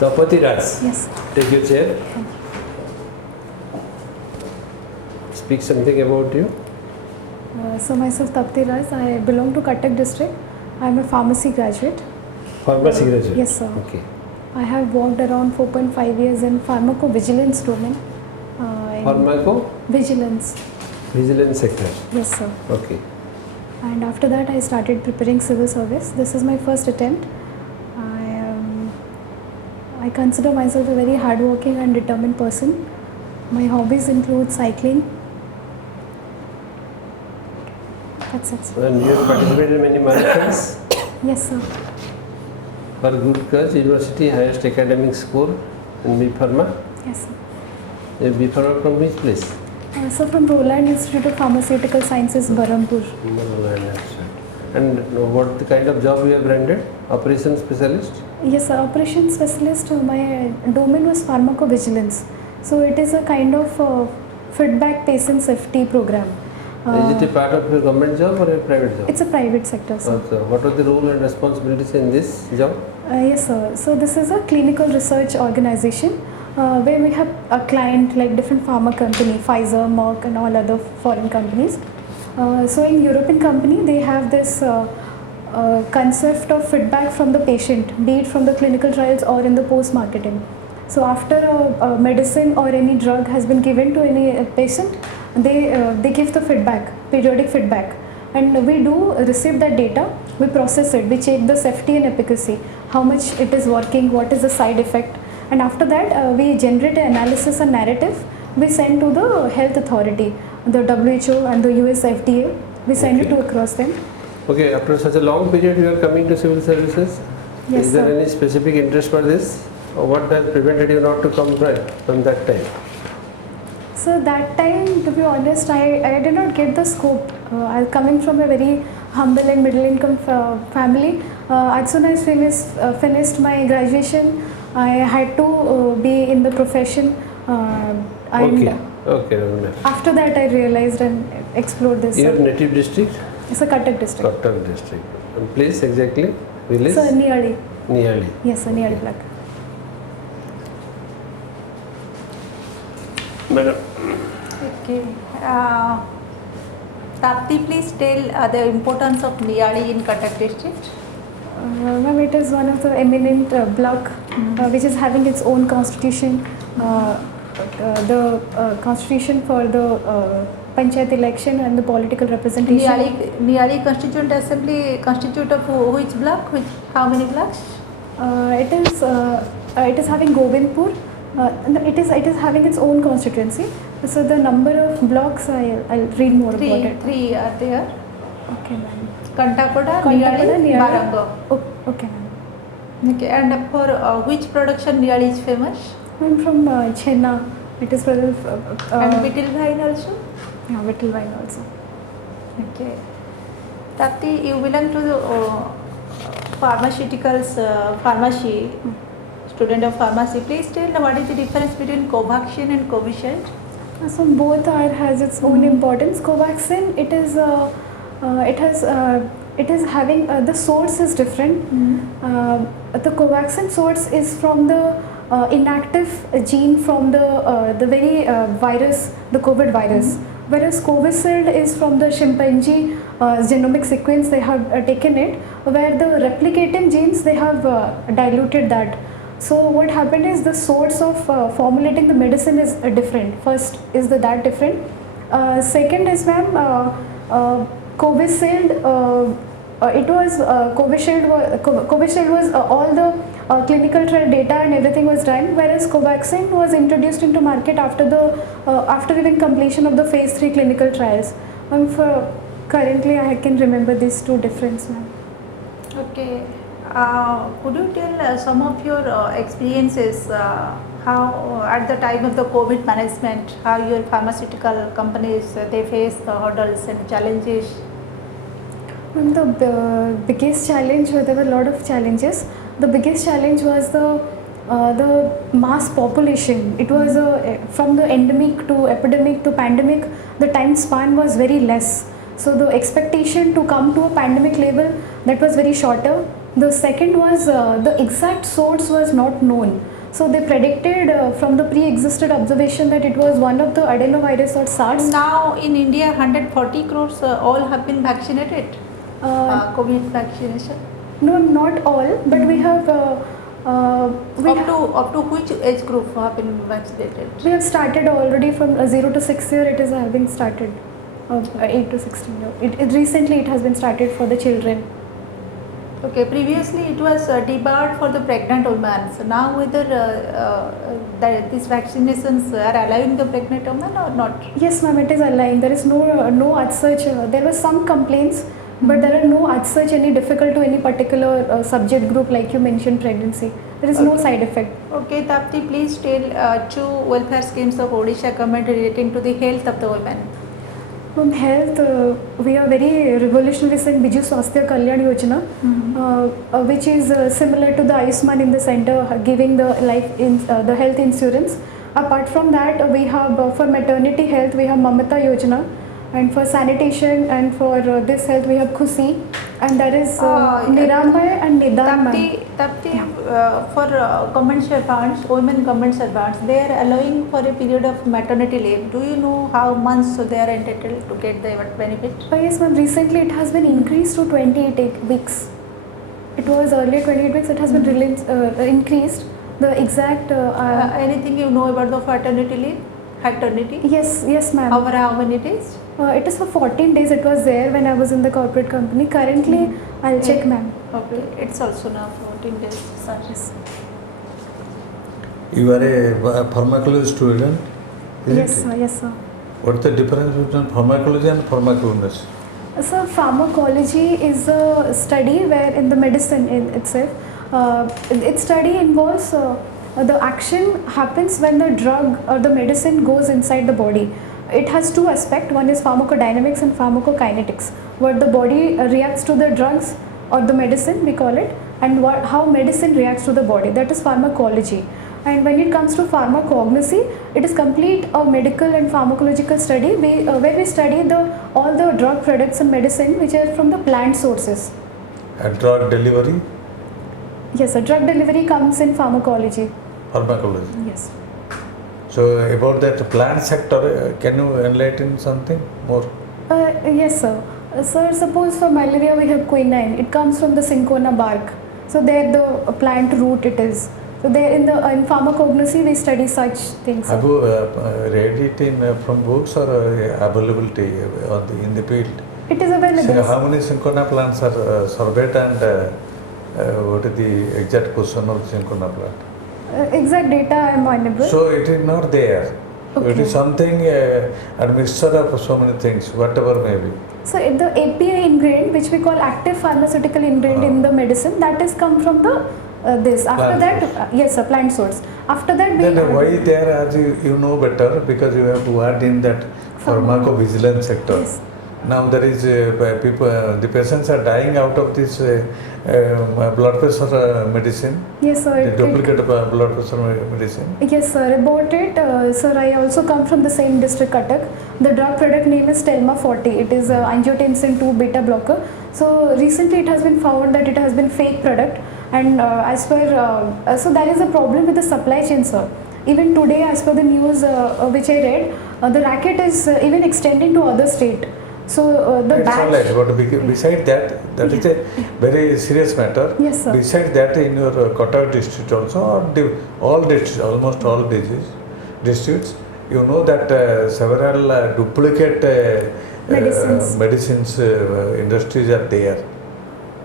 Tapati Raj. Yes. Take your chair. Thank you. Speak something about you. So myself Apti Raj. I belong to Cuttack district. I am a pharmacy graduate. Pharmacy graduate. Yes, sir. Okay. I have worked around 4.5 years in pharmacovigilance domain. Vigilance. Vigilance sector. Yes, sir. Okay. And after that, I started preparing civil service. This is my first attempt. I consider myself a very hardworking and determined person. My hobbies include cycling. That's it. And you have participated in many marathons. Yes, sir. For good cause, university highest academic score in B Pharma. Yes, sir. B Pharma from which place? So from Roland Institute of Pharmaceutical Sciences, Berhampur. And what the kind of job you have rendered? Operation specialist? Yes, sir. Operation specialist. My domain was pharmacovigilance. So it is a kind of feedback patient safety program. Is it a part of your government job or a private job? It's a private sector, sir. So what are the role and responsibilities in this job? Yes, sir. So this is a clinical research organization where we have a client like different pharma company, Pfizer, Merck and all other foreign companies. So in European company, they have this concept of feedback from the patient, be it from the clinical trials or in the post-marketing. So after a medicine or any drug has been given to any patient, they give the feedback, periodic feedback, and we do receive that data, we process it, we check the safety and efficacy, how much it is working, what is the side effect, and after that we generate an analysis and narrative, we send to the health authority, the WHO and the US FDA, we send it to across them. Okay, after such a long period you are coming to civil services. Yes, is there sir. any specific interest for this? Or what has prevented you not to come from that time? So that time, to be honest, I did not get the scope. I coming from a very humble and middle income family. As soon as I finished my graduation, I had to be in the profession. Okay. After that, I realized and explored this. Your native district? It's a Cuttack district. Cuttack district. And place exactly? Village? So Niyali. Niyali. Yes, sir, Niyali Block. Madam. Okay. Tapti, please tell the importance of Niyali in Cuttack district. Ma'am, it is one of the eminent block which is having its own constitution. The constitution for the panchayat election and the political representation. Niyali Constituent Assembly constitute of which block? How many blocks? It is having Govindpur. It is having its own constituency. So the number of blocks, I'll read more about it. Three are there. Okay, ma'am. Kantakoda, Niyali, Barango. Okay, ma'am. Okay, and for which production Niyali is famous? I'm from Chenna. It is for the and Vittlwein also? Yeah, Vittlwein also. Okay. Tapti, you belong to the pharmaceuticals, pharmacy, student of pharmacy. Please tell what is the difference between Covaxin and Covishield? So both has its own importance. Covaxin, it is having the source is different. The Covaxin source is from the inactive gene from the very virus, the COVID virus. Whereas Covishield is from the chimpanzee genomic sequence, they have taken it, where the replicating genes, they have diluted that. So what happened is the source of formulating the medicine is different. First is that different. Second is, ma'am, Covishield, Covishield was all the clinical trial data and everything was done, whereas Covaxin was introduced into market after even completion of the phase 3 clinical trials. Currently I can remember these two differences, ma'am. Okay. Could you tell some of your experiences, how at the time of the COVID management, how your pharmaceutical companies they face the hurdles and challenges? The biggest challenge, there were a lot of challenges. The biggest challenge was the mass population. It was from the endemic to epidemic to pandemic, the time span was very less. So the expectation to come to a pandemic level, that was very shorter. The second was the exact source was not known. So they predicted from the pre-existed observation that it was one of the adenovirus or SARS. Now in India, 140 crores all have been vaccinated. COVID vaccination. No, not all, but we have. Up to which age group have been vaccinated? We have started already from 0 to 6 year. It is having started. 8 to 16 year. Recently it has been started for the children. Okay, previously it was debarred for the pregnant women. So now whether these vaccinations are allowing the pregnant women or not? Yes, ma'am, it is allowing. There is no as such. There were some complaints, but there are no as such any difficult to any particular subject group like you mentioned pregnancy. There is no side effect. Okay, Tapti, please tell 2 welfare schemes of Odisha government relating to the health of the women. From health, we are very revolutionary saying Biju Swasthya Kalyan Yojana, which is similar to the Ayushman in the center, giving the the health insurance. Apart from that, we have for maternity health, we have Mamata Yojana, and for sanitation and for this health, we have Khusi, and that is Niramay and Nidan. Tapti, for government servants, women government servants, they are allowing for a period of maternity leave. Do you know how months they are entitled to get the benefit? Yes, ma'am. Recently, it has been increased to 28 weeks. It was earlier 28 weeks. It has been increased. The exact. Anything you know about the paternity leave? Paternity? Yes, ma'am. Over how many days? It is for 14 days. It was there when I was in the corporate company. Currently, I'll check, ma'am. Okay, it's also now 14 days. Yes. You are a pharmacology student? Yes, sir. Yes, sir. What's the difference between pharmacology and pharmacology? So, pharmacology is a study where in the medicine itself, its study involves the action happens when the drug or the medicine goes inside the body. It has two aspects. One is pharmacodynamics and pharmacokinetics. What the body reacts to the drugs or the medicine, we call it, and how medicine reacts to the body. That is pharmacology. And when it comes to pharmacognosy, it is complete a medical and pharmacological study where we study all the drug products and medicine which are from the plant sources. And drug delivery? Yes, a drug delivery comes in pharmacology. Pharmacology. Yes. So about that plant sector, can you enlighten something more? Yes, sir. Sir, suppose for malaria we have quinine. It comes from the cinchona bark. So there the plant root it is. So there in pharmacognosy we study such things. Have you read it from books or availability in the field? It is available. So how many cinchona plants are surveyed and what is the exact position of the cinchona plant? Exact data I am unable. So it is not there. Okay. It is something a mixture of so many things, whatever may be. So the API ingredient, which we call active pharmaceutical ingredient in the medicine, that is come from the this. After Plant that, yes, a plant source. After that, we Then why there, as you know better, because you have worked in that pharmacovigilance sector. Yes. Now there is people, the patients are dying out of this blood pressure medicine. Yes, sir. The duplicate blood pressure medicine. Yes, sir. About it, sir, I also come from the same district, Cuttack. The drug product name is Telma 40. It is angiotensin 2 beta blocker. So recently, it has been found that it has been fake product, and as per so there is a problem with the supply chain, sir. Even today, as per the news which I read, the racket is even extending to other state. So the it's all batch. right, but beside that, that is a very serious matter. Yes, sir. Beside that, in your Cuttack district also, or all districts, almost all districts, you know that several duplicate medicines industries are there.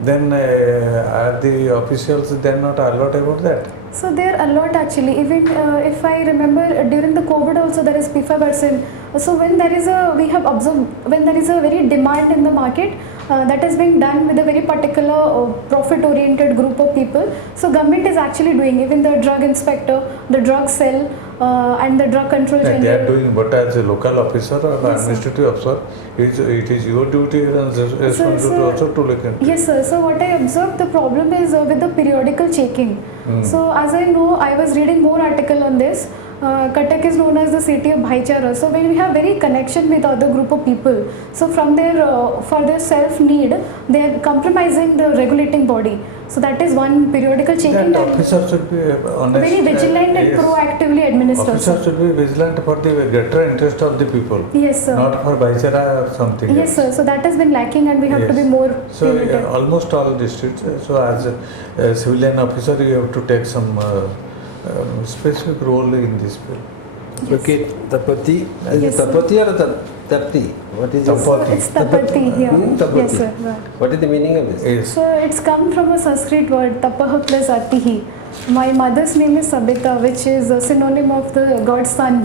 Then are the officials then not alert about that? So they are alert actually. Even if I remember during the COVID also there is pifavarsin. So when there is we have observed when there is a very demand in the market that is being done with a very particular profit oriented group of people. So government is actually doing, even the drug inspector, the drug cell and the drug control general. They are doing, but as a local officer or Yes, administrative officer, it is your duty and responsibility also to look into. Yes, sir. So what I observed, the problem is with the periodical checking. So as I know, I was reading more article on this. Cuttack is known as the city of Bhaichara. So when we have very connection with other group of people, so from their for their self need, they are compromising the regulating body. So that is one periodical checking. That officer should be honest. Very vigilant and yes. proactively administer. Officer should be vigilant for the greater interest of the people. Yes, sir. Not for Bhaichara or something. Yes, else. sir. So that has been lacking, and we have to be Yes. more. So punitive. almost all districts. So as a civilian officer, you have to take some specific role in this field. Okay, Tapati. Is Yes, it sir. Tapati or Tapti? What is it? Tapati. It's Tapati here. Tapati. Yes, sir. Right. What is the meaning of this? Yes. So it's come from a Sanskrit word Tapaha plus Atihi. My mother's name is Sabita, which is a synonym of the god sun.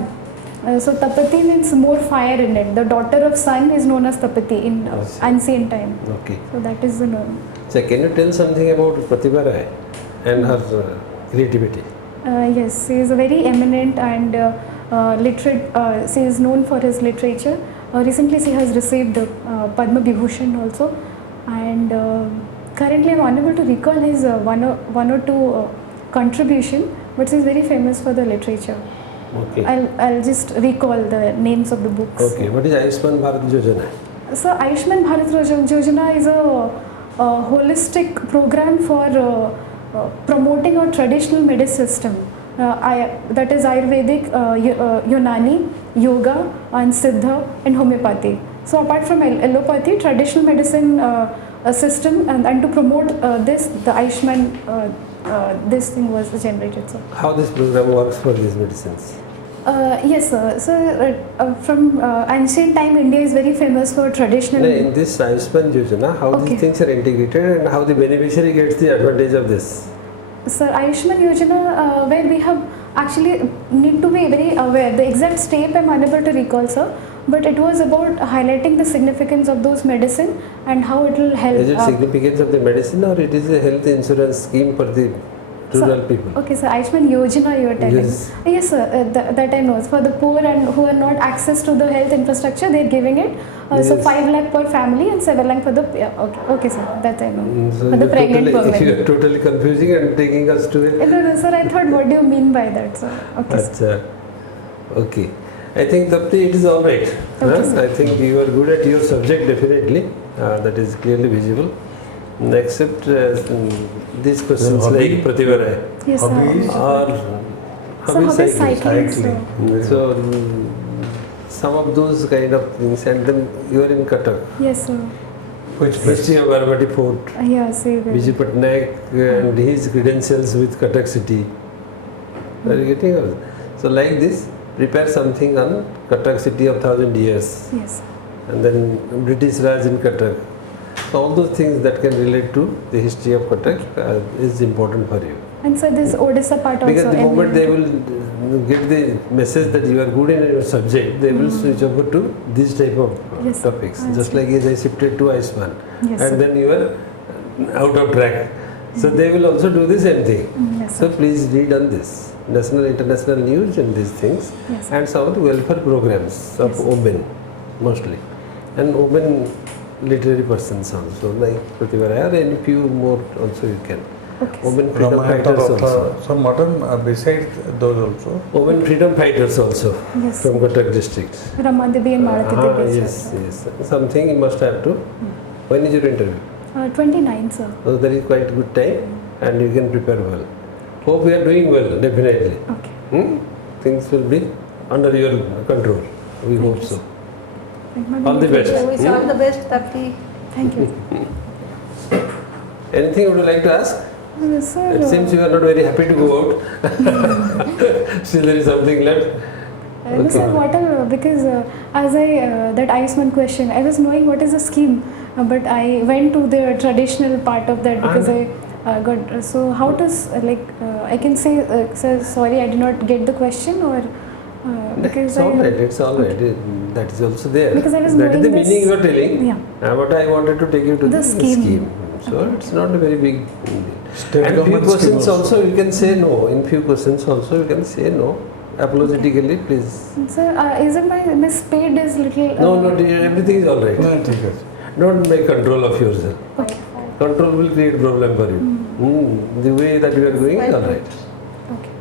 So Tapati means more fire in it. The daughter of sun is known as Tapati in ancient time. Okay. So that is the name. So can you tell something about Pratibha Rai and her creativity? Yes, he is a very eminent and literate. She is known for his literature. Recently, she has received Padma Vibhushan also, and currently, I am unable to recall his one or two contribution, but she is very famous for the literature. Okay. I'll just recall the names of the books. Okay. What is Ayushman Bharat Yojana? So Ayushman Bharat Yojana is a holistic program for promoting our traditional medicine system. That is Ayurvedic, Unani, Yoga and Siddha and Homeopathy. So apart from allopathy, traditional medicine system and to promote this, the Ayushman, this thing was generated. So. How this program works for these medicines? Yes, sir. So from ancient time, India is very famous for traditional. In this Ayushman Yojana, how these things are integrated and how the beneficiary gets the advantage of this? Sir, Ayushman Yojana, where we have actually need to be very aware. The exact step I am unable to recall, sir, but it was about highlighting the significance of those medicine and how it will help. Is it significance of the medicine or it is a health insurance scheme for the rural people? Okay, sir. Ayushman Yojana you are telling. Yes. Yes, sir. That I know. For the poor and who are not access to the health infrastructure, they are giving it. So 5 lakh per family and 7 lakh for the. Okay, sir. That I know. So for the pregnant women. you are totally confusing and taking us to it. No, sir. I thought, what do you mean by that, sir? Okay. Sir. Okay. I think Tapti, it is all right. Okay, I think you are good at your subject definitely. That is clearly visible. Except these questions like Pratibha Rai. Yes, sir. Hobbies. Or So hobby cycling, cycling. sir. So some of those kind of things, and then you are in Cuttack. Yes, sir. Which place? History of Arvati Fort, Yeah, see that. Vijay Patnaik and his credentials with Cuttack city. Are you getting it? So like this, prepare something on Cuttack city of 1000 years. Yes. And then British Raj in Cuttack. So all those things that can relate to the history of Cuttack is important for you. And so this Odisha part Because also. the moment they will get the message that you are good in your subject, they will switch over to these type of Yes, topics. I Just see. like as I shifted to Ayushman. Yes, sir. And then you are out of track. So they will also do the same thing. Yes, So sir. please read on this. National, international news and these things. Yes, sir. And some of the welfare programs of Yes. women mostly. And women literary persons also, like Pratibha Rai, or any few more also you can. Okay. Women freedom Ramayana, fighters also. some modern besides those also. Women freedom fighters also Yes. from Cuttack district. Ramadevi and Malati Devi. Yes, yes. Something you must have to. When is your interview? 29, sir. So there is quite good time and you can prepare well. Hope we are doing well, definitely. Okay. Things will be under your control. We hope so. Thank All the you. best. So wish all the best, Apti. Thank you. Anything would you like to ask? Sir, It seems you are not very happy to go out. Still there is something left. no, sir, what are, because as I, that Ayushman question, I was knowing what is the scheme, but I went to the traditional part of that because I got, so how does, I can say, sir, sorry, I did not get the question, or because It's all right, it's all right. That is also there. Because I was that is the knowing this- meaning you are telling. Yeah. But I wanted to take you to The the scheme. So it's not a very big. State And few government questions scheme also you can say no. In few questions also you can say no. Apologetically, please. Sir, is it my speed is little? No, dear, everything is all right. No, ठीक है. Don't make control of yourself. Okay. Control will create problem for you. The way that you are going is all right. Okay.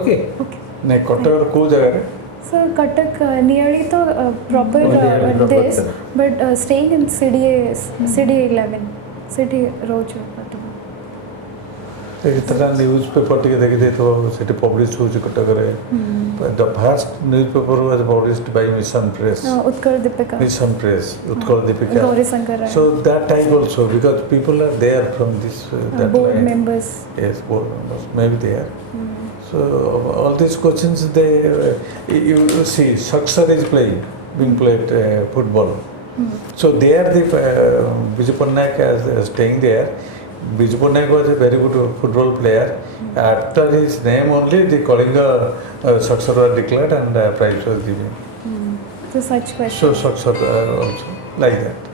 Okay. Okay. नहीं कटक को जगह रे So Cuttack nearly to proper Nearly proper this, there. but staying in CDA 11, City Road. इतना news paper टिके देखी दे तो सेठी publish हो जी कटक रे the first news paper was published by mission press Utkar Deepika, mission press Utkal Deepika Gauri Shankar Rai. so that type also because people are there from this that Board line. members. Yes, board members maybe they are. So all these questions they you see Saksar is being played football. So there the Biju Patnaik is staying there. Biju Patnaik was a very good football player. After his name only the Kalinga Saksar was declared and prize was given. So such So questions. Saksar also like that.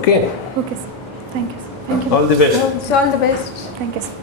Okay. Okay, sir. Thank you, sir. Thank you. All the best. So all the best. Thank you, sir.